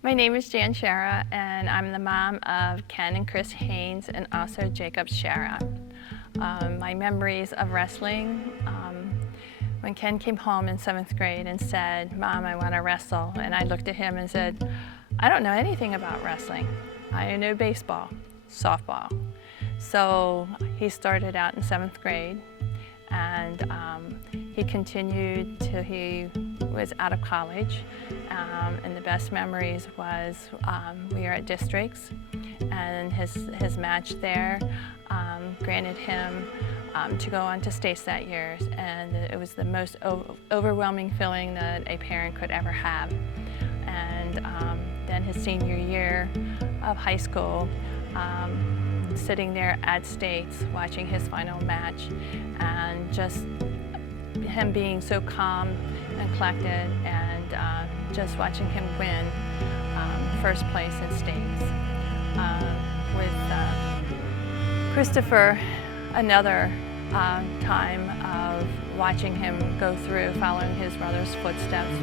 My name is Jan Sharrah, and I'm the mom of Ken and Chris Haynes and also Jacob Sharrah. My memories of wrestling, when Ken came home in 7th grade and said, "Mom, I want to wrestle," and I looked at him and said, "I don't know anything about wrestling. I know baseball, softball." So he started out in 7th grade, and he continued till he was out of college. And the best memories was we were at districts, and his match there granted him to go on to states that year, and it was the most overwhelming feeling that a parent could ever have. And then his senior year of high school, sitting there at states watching his final match, and just him being so calm and collected, and just watching him win first place in states. With Christopher, another time of watching him go through, following his brother's footsteps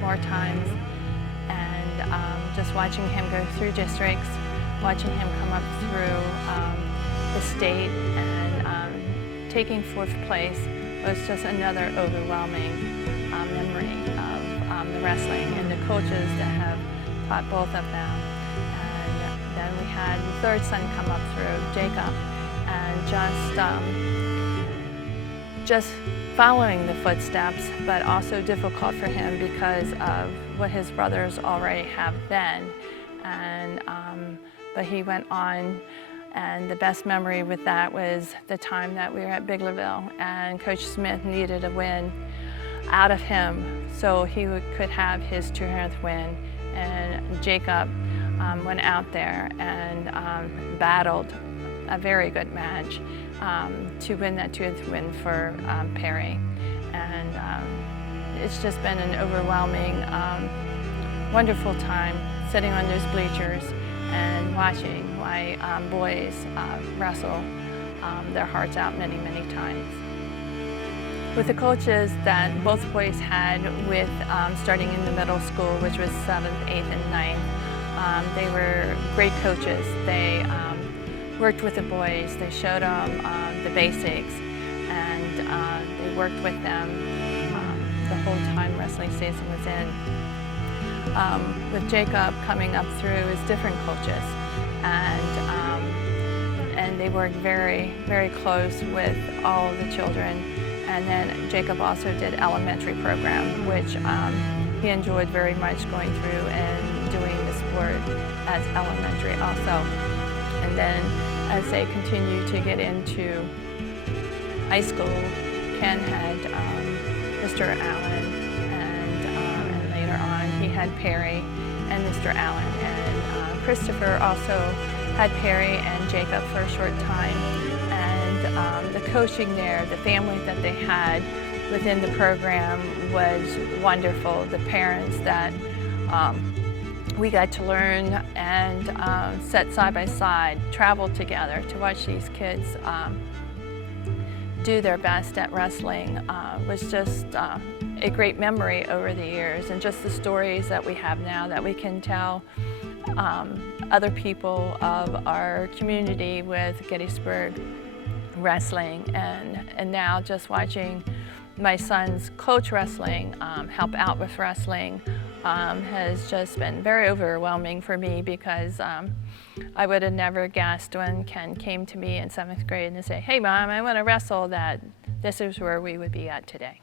more times, and just watching him go through districts, watching him come up through the state, and taking 4th place was just another overwhelming memory of the wrestling and the coaches that have taught both of them. And then we had the 3rd son come up through, Jacob, and just following the footsteps, but also difficult for him because of what his brothers already have been. And but he went on, and the best memory with that was the time that we were at Biglerville, and Coach Smith needed a win out of him so he could have his 200th win. And Jacob went out there and battled a very good match to win that 200th win for Perry. And it's just been an overwhelming, wonderful time sitting on those bleachers and watching my boys wrestle their hearts out many, many times. With the coaches that both boys had with starting in the middle school, which was 7th, 8th, and 9th, they were great coaches. They worked with the boys, they showed them the basics, and they worked with them the whole time wrestling season was in. With Jacob coming up through as different coaches, and they worked very, very close with all of the children. And then Jacob also did elementary program, which he enjoyed very much going through and doing the sport as elementary also. And then as they continued to get into high school, Ken had Mr. Allen, and later on he had Perry and Mr. Allen. And Christopher also had Perry and Jacob for a short time. And the coaching there, the family that they had within the program was wonderful. The parents that we got to learn and sit side by side, travel together to watch these kids do their best at wrestling was just a great memory over the years, and just the stories that we have now that we can tell other people of our community with Gettysburg wrestling. And now just watching my sons coach wrestling, help out with wrestling, has just been very overwhelming for me, because I would have never guessed when Ken came to me in 7th grade and say, "Hey Mom, I want to wrestle," that this is where we would be at today.